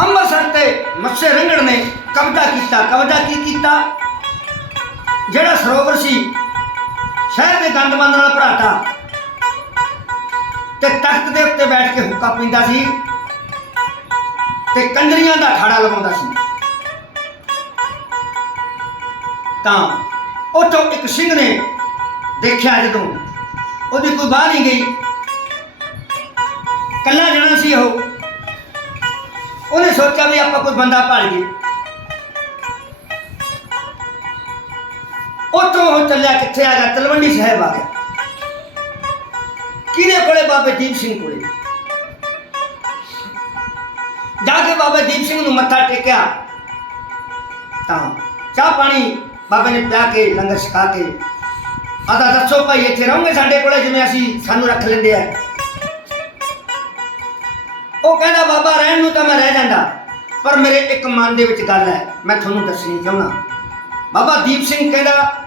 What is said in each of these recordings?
ਅੰਮ੍ਰਿਤਸਰ ਤੇ ਮੱਸੇ ਰੰਗੜ ਨੇ ਕਬਜ਼ਾ ਕੀਤਾ। ਕਬਜ਼ਾ ਕੀ ਕੀਤਾ? ਜਿਹੜਾ ਸਰੋਵਰ ਸੀ, ਸ਼ਹਿਰ ਦੇ ਗੰਦਮੰਦ ਨਾਲ ਭਰਾਤਾ। ਤੇ ਤਖਤ ਦੇ ਉੱਤੇ ਬੈਠ ਕੇ ਹੁੱਕਾ ਪੀਂਦਾ ਸੀ ਤੇ ਕੰਜਰੀਆਂ ਦਾ ਖਾੜਾ ਲਗਾਉਂਦਾ ਸੀ। ਤਾਂ ਉੱਥੋਂ ਇੱਕ ਸਿੰਘ ਨੇ ਦੇਖਿਆ ਜਦੋਂ ਉਹਦੀ ਕੋਈ ਬਾਹਰ ਨਹੀਂ ਗਈ। ਕੱਲਾ ਜਣਾ ਸੀ ਉਹ। ਉਹਨੇ ਸੋਚਿਆ ਵੀ ਆਪਾਂ ਕੋਈ ਬੰਦਾ ਭਾਲ ਗਏ। ਉੱਥੋਂ ਉਹ ਚੱਲਿਆ ਕਿੱਥੇ ਆ ਗਿਆ? ਤਲਵੰਡੀ ਸਾਹਿਬ ਆ ਗਿਆ। ਕਿਹਦੇ ਕੋਲੇ? ਬਾਬੇ ਦੀਪ ਸਿੰਘ ਕੋਲੇ। ਜਾ ਕੇ ਬਾਬਾ ਦੀਪ ਸਿੰਘ ਨੂੰ ਮੱਥਾ ਟੇਕਿਆ। ਤਾਂ ਚਾਹ ਪਾਣੀ ਬਾਬੇ ਨੇ ਪਿਆ ਕੇ, ਲੰਗਰ ਛਕਾ ਕੇ। ਆਦਾ ਦੱਸੋ ਭਾਈ, ਇੱਥੇ ਰਹੋਗੇ ਸਾਡੇ ਕੋਲੇ ਜਿਵੇਂ ਅਸੀਂ ਸਾਨੂੰ ਰੱਖ ਲੈਂਦੇ ਆ? ਉਹ ਕਹਿੰਦਾ, ਬਾਬਾ, ਰਹਿਣ ਨੂੰ ਤਾਂ ਮੈਂ ਰਹਿ ਜਾਂਦਾ। ਪਰ ਮੇਰੇ ਇੱਕ ਮਨ ਦੇ ਵਿੱਚ ਗੱਲ ਹੈ, ਮੈਂ ਤੁਹਾਨੂੰ ਦੱਸਣੀ ਚਾਹੁੰਦਾ। ਬਾਬਾ ਦੀਪ ਸਿੰਘ ਕਹਿੰਦਾ,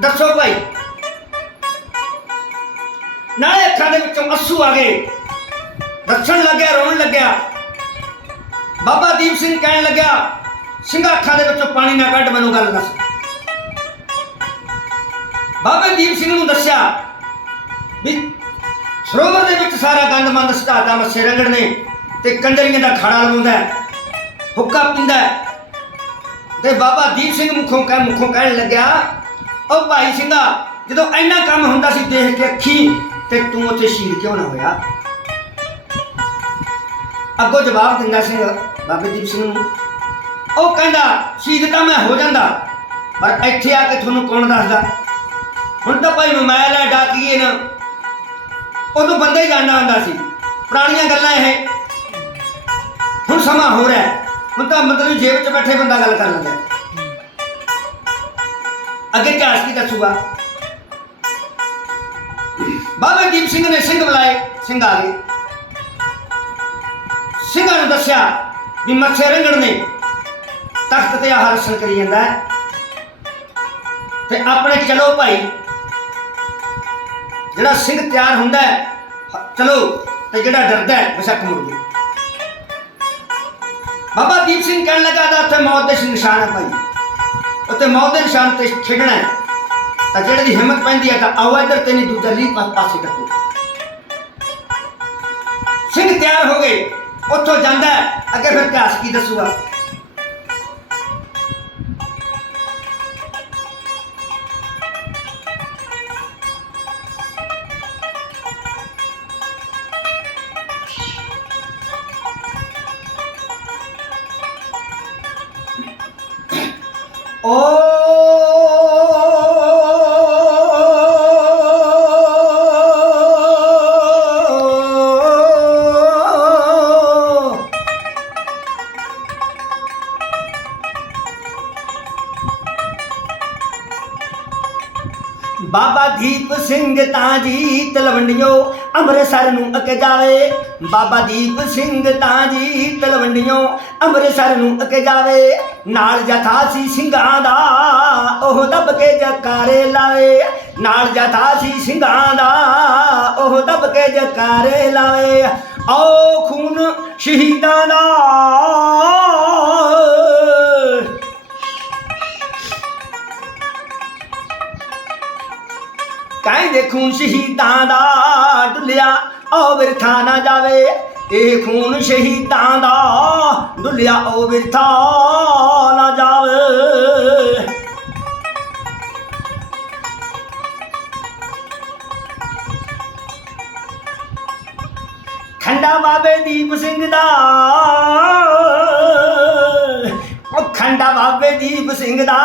ਦੱਸੋ ਭਾਈ, ਨਾਲੇ ਅੱਖਾਂ ਦੇ ਵਿੱਚੋਂ ਅਸੂ ਆ ਗਏ। ਦੱਸਣ ਲੱਗਿਆ, ਰੋਣ ਲੱਗਿਆ। ਬਾਬਾ ਦੀਪ ਸਿੰਘ ਕਹਿਣ ਲੱਗਿਆ, ਸਿੰਘਾ ਅੱਖਾਂ ਦੇ ਵਿੱਚੋਂ ਪਾਣੀ ਨਾ ਕੱਢ, ਮੈਨੂੰ ਗੱਲ ਦੱਸ। ਬਾਬਾ ਦੀਪ ਸਿੰਘ ਨੂੰ ਦੱਸਿਆ ਵੀ ਸਰੋਵਰ ਦੇ ਵਿੱਚ ਸਾਰਾ ਗੰਦ ਮੰਦ ਸਟਾਤਾ ਮੱਸੇ ਰੰਗੜ ਨੇ ਤੇ ਕੰਜਰੀਆਂ ਦਾ ਖਾਣਾ ਲਵਾਉਂਦਾ ਹੈ, ਹੁੱਕਾ ਪੀਂਦਾ ਤੇ ਬਾਬਾ ਦੀਪ ਸਿੰਘ ਮੁਖੋਂ ਕਹਿ ਮੁਖੋਂ ਕਹਿਣ ਲੱਗਿਆ ਉਹ ਭਾਈ ਸਿੰਘਾ ਜਦੋਂ ਇੰਨਾ ਕੰਮ ਹੁੰਦਾ ਸੀ ਦੇਖ ਕੇ ਅੱਖੀ ਤੇ ਤੂੰ ਉੱਥੇ ਸ਼ਹੀਦ ਕਿਉਂ ਨਾ ਹੋਇਆ? ਅੱਗੋਂ ਜਵਾਬ ਦਿੰਦਾ ਸਿੰਘ ਬਾਬੇ ਦੀਪ ਸਿੰਘ ਨੂੰ ਉਹ ਕਹਿੰਦਾ ਸ਼ਹੀਦ ਤਾਂ ਮੈਂ ਹੋ ਜਾਂਦਾ ਪਰ ਇੱਥੇ ਆ ਕੇ ਤੁਹਾਨੂੰ ਕੌਣ ਦੱਸਦਾ? ਹੁਣ ਤਾਂ ਭਾਈ ਮੋਬਾਈਲ ਹੈ ਡਾਕੀਏ ਨਾ। ਉਦੋਂ ਬੰਦੇ ਹੀ ਜਾਣਦਾ ਹੁੰਦਾ ਸੀ। ਪੁਰਾਣੀਆਂ ਗੱਲਾਂ ਇਹ। ਹੁਣ ਸਮਾਂ ਹੋ ਰਿਹਾ ਹੈ। ਹੁਣ ਤਾਂ ਮਤਲਬ ਜੇਬ 'ਚ ਬੈਠੇ ਬੰਦਾ ਗੱਲ ਕਰ ਲੈਂਦਾ ਅੱਗੇ ਇਤਿਹਾਸ ਕੀ ਦੱਸੂਗਾ? ਬਾਬਾ ਦੀਪ ਸਿੰਘ ਨੇ ਸਿੰਘ ਬੁਲਾਏ, ਸਿੰਘ ਆ ਗਏ। ਸਿੰਘਾਂ ਨੂੰ ਦੱਸਿਆ ਵੀ ਮੱਛੇ ਰੰਗਣ ਨੇ। ਤਖਤ ਤੇ ਆਹ ਰਸਨ ਕਰੀ ਜਾਂਦਾ ਹੈ। ਤੇ ਆਪਣੇ ਚਲੋ ਭਾਈ। ਜਿਹੜਾ ਸਿੰਘ ਤਿਆਰ ਹੁੰਦਾ ਹੈ, ਚਲੋ, ਤੇ ਜਿਹੜਾ ਡਰਦਾ ਹੈ, ਬਸ਼ੱਕ ਮੁੜ ਜੇ ਬਾਬਾ ਦੀਪ ਸਿੰਘ ਕਹਿਣ ਲੱਗਾ ਤਾਂ ਉੱਥੇ ਮੌਤ ਦੇ ਨਿਸ਼ਾਨ ਹੈ ਭਾਈ। ਉੱਥੇ ਮੌਤ ਦੇ ਨਿਸ਼ਾਨ ਤੇ ਖੇਡਣਾ ਹੈ। ਤਾਂ ਜਿਹੜੇ ਦੀ ਹਿੰਮਤ ਪੈਂਦੀ ਹੈ ਤਾਂ ਆਓ ਇੱਧਰ ਤੇ ਨਹੀਂ, ਦੂਜਾ ਲੀ ਪਾਸੇ ਟੱਕੋ ਸਿੰਘ ਤਿਆਰ ਹੋ ਗਏ, ਉੱਥੋਂ ਜਾਂਦਾ ਅੱਗੇ ਫਿਰ ਇਤਿਹਾਸ ਕੀ ਦੱਸੂਗਾ? ਓ ਦੀਪ ਸਿੰਘ ਤਾਂ ਜੀ ਤਲਵੰਡੀਓ ਅੰਮ੍ਰਿਤਸਰ ਨੂੰ ਅਕ ਜਾਵੇ। ਬਾਬਾ ਦੀਪ ਸਿੰਘ ਤਾਂ ਜੀ ਤਲਵੰਡੀਓ ਅੰਮ੍ਰਿਤਸਰ ਨੂੰ ਅਕ ਜਾਵੇ। ਨਾਲ ਜਥਾ ਸੀ ਸਿੰਘਾਂ ਦਾ ਉਹ ਦੱਬ ਕੇ ਜਕਾਰੇ ਲਾਵੇ। ਨਾਲ ਜਥਾ ਸੀ ਸਿੰਘਾਂ ਦਾ ਉਹ ਦੱਬ ਕੇ ਜਕਾਰੇ ਲਾਵੇ। ਆਓ ਖੂਨ ਸ਼ਹੀਦਾਂ ਦਾ ਕਹਿੰਦੇ ਖੂਨ ਸ਼ਹੀਦਾਂ ਦਾ ਡੁੱਲਿਆ, ਉਹ ਵਿਰਥਾ ਨਾ ਜਾਵੇ। ਇਹ ਖੂਨ ਸ਼ਹੀਦਾਂ ਦਾ ਡੁੱਲਿਆ, ਉਹ ਵਿਰਥਾ ਨਾ ਜਾਵੇ। ਖੰਡਾ ਬਾਬੇ ਦੀਪ ਸਿੰਘ ਦਾ, ਉਹ ਖੰਡਾ ਬਾਬੇ ਦੀਪ ਸਿੰਘ ਦਾ,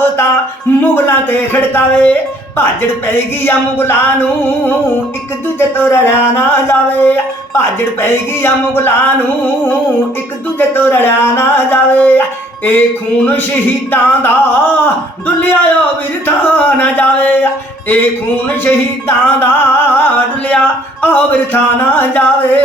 ਉਹ ਤਾਂ ਮੁਗਲਾਂ ਤੇ ਖੜਕਾਵੇ। ਭਾਜੜ ਪੈ ਗਈ ਆ ਮੁਗਲਾਂ ਨੂੰ, ਇੱਕ ਦੂਜੇ ਤੋਂ ਰੜਿਆ ਨਾ ਜਾਵੇ। ਭਾਜੜ ਪੈ ਗਈ ਆ ਮੁਗਲਾਂ ਨੂੰ, ਇੱਕ ਦੂਜੇ ਤੋਂ ਰੜਿਆ ਨਾ ਜਾਵੇ। ਇਹ ਖੂਨ ਸ਼ਹੀਦਾਂ ਦਾ ਡੁੱਲਿਆ ਓ ਵਿਰਥਾ ਨਾ ਜਾਵੇ। ਇਹ ਖੂਨ ਸ਼ਹੀਦਾਂ ਦਾ ਡੁੱਲਿਆ ਓ ਵਿਰਥਾ ਨਾ ਜਾਵੇ।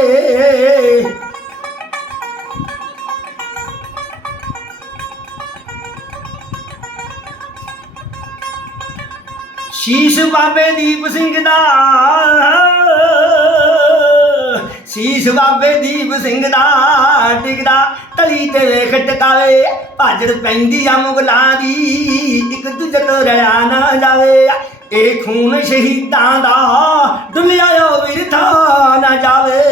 ਸ਼ੀਸ਼ ਬਾਬੇ ਦੀਪ ਸਿੰਘ ਦਾ। ਸੀਸ ਬਾਬੇ ਦੀਪ ਸਿੰਘ ਦਾ ਟਿਕਦਾ। ਤਲੀ ਤੇ ਵੇਖ ਟਕਾਵੇ ਭਾਜੜ ਪੈਂਦੀ ਆ ਮੁਗਲਾਂ ਦੀ। ਇੱਕ ਦੂਜੇ ਤੋਂ ਰਿਆ ਨਾ ਜਾਵੇ। ਇਹ ਖੂਨ ਸ਼ਹੀਦਾਂ ਦਾ ਦੁਨੀਆ ਓ ਵਿਰਥਾ ਨਾ ਜਾਵੇ।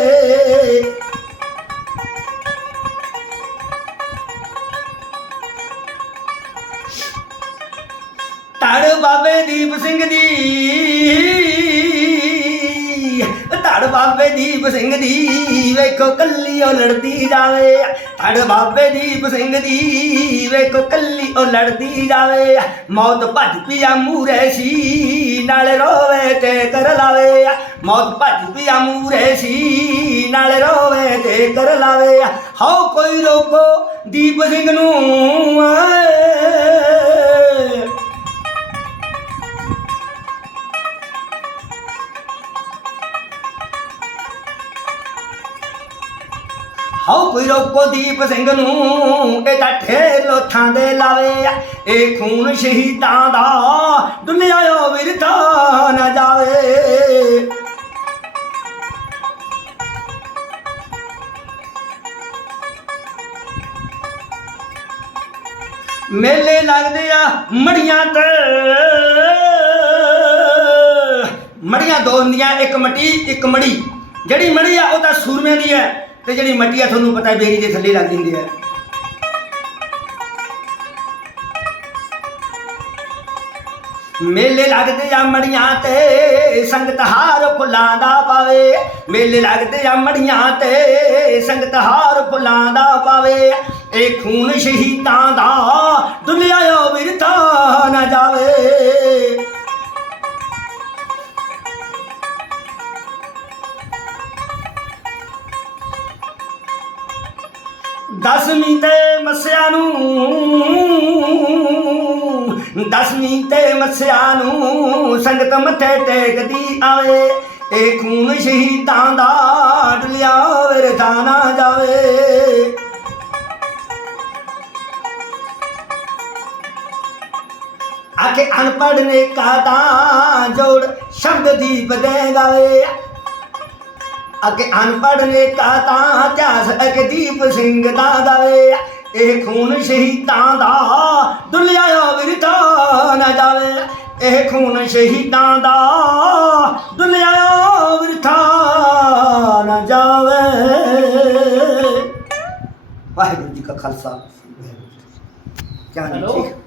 ਧੜ ਬਾਬੇ ਦੀਪ ਸਿੰਘ ਦੀ। ਧੜ ਬਾਬੇ ਦੀਪ ਸਿੰਘ ਦੀ, ਵੇਖੋ ਕੱਲੀ ਉਹ ਲੜਦੀ ਜਾਵੇ। ਧੜ ਬਾਬੇ ਦੀਪ ਸਿੰਘ ਦੀ, ਵੇਖੋ ਕੱਲੀ ਉਹ ਲੜਦੀ ਜਾਵੇ। ਮੌਤ ਭੱਜ ਪਿਆ ਮੂਰੇ ਸੀ, ਨਾਲ ਰੋਵੇ ਤੇ ਕਰ ਲਾਵੇ। ਮੌਤ ਭੱਜ ਪਿਆ ਮੂਰੇ ਸੀ, ਨਾਲ ਰੋਵੇ ਤੇ ਕਰ ਲਾਵੇ। ਹਾਉ ਕੋਈ ਰੋਕੋ ਦੀਪ ਸਿੰਘ ਨੂੰ, ਆਏ। ਹਾਉ ਕੋਈ ਰੋਕੋ ਦੀਪ ਸਿੰਘ ਨੂੰ ਇਹ ਤਾਂ ਠੇਰ ਲੋਥਾਂ ਦੇ ਲਾਵੇ। ਇਹ ਖੂਨ ਸ਼ਹੀਦਾਂ ਦਾ ਦੁਨੀਆ ਓ ਵਿਰਥਾ ਨਾ ਜਾਵੇ। ਮੇਲੇ ਲੱਗਦੇ ਆ ਮੜੀਆਂ ਤੇ। ਮੜੀਆਂ ਦੋ ਹੁੰਦੀਆਂ, ਇੱਕ ਮਟੀ, ਇੱਕ ਮੜੀ। ਜਿਹੜੀ ਮੜੀ ਆ, ਉਹ ਤਾਂ ਸੂਰਮਿਆਂ ਦੀ ਹੈ। ਤੇ ਜਿਹੜੀ ਮੱਟੀ ਆ ਤੁਹਾਨੂੰ ਪਤਾ ਬੇਰੀ ਦੇ ਥੱਲੇ ਲੱਗ ਜਾਂਦੀ ਹੈ ਮੇਲੇ ਲੱਗਦੇ ਆ ਮੜੀਆਂ ਤੇ, ਸੰਗਤ ਹਾਰ ਫੁੱਲਾਂ ਦਾ ਪਾਵੇ। ਮੇਲੇ ਲੱਗਦੇ ਆ ਮੜੀਆਂ ਤੇ, ਸੰਗਤ ਹਾਰ ਫੁੱਲਾਂ ਦਾ ਪਾਵੇ। ਇਹ ਖੂਨ ਸ਼ਹੀਦਾਂ ਦਾ ਦੁਨੀਆ ਓ ਵਿਰਥਾ ਨਾ ਜਾਵੇ। ਦਸਵੀਂ ਤੇ ਮੱਸਿਆ ਨੂੰ ਦਸਵੀਂ ਤੇ ਮੱਸਿਆ ਨੂੰ ਸੰਗਤ ਮੱਥੇ ਟੇਕਦੀ ਆਵੇ, ਇਹ ਖੂਨ ਸ਼ਹੀਦਾਂ ਦਾ ਡਲਿਆ ਵਿਰਥਾ ਨਾ ਜਾਵੇ। ਆਕੇ ਅਨਪੜ੍ਹ ਨੇ ਕਾਦਾ ਜੋੜ ਸ਼ਬਦ ਦੀਪ ਦੇ ਗਾਵੇ। ਅਗੇ ਅਨਪੜ੍ਹ ਨੇ ਤਾਂ ਇਤਿਹਾਸ ਅਕਦੀਪ ਸਿੰਘ ਦਾ ਦਵੇ। ਇਹ ਖੂਨ ਸ਼ਹੀਦਾਂ ਦਾ ਦੁਨੀਆ ਓ ਵਿਰਥਾ ਨਾ ਜਾਵੇ। ਇਹ ਖੂਨ ਸ਼ਹੀਦਾਂ ਦਾ ਦੁਨੀਆ ਓ ਵਿਰਥਾ ਨਾ ਜਾਵੇ। ਵਾਹਿਗੁਰੂ ਜੀ ਕਾ ਖਾਲਸਾ। ਵਾਹਿਗੁਰੂ ਜੀ ਕੀ ਫਤਿਹ। ਠੀਕ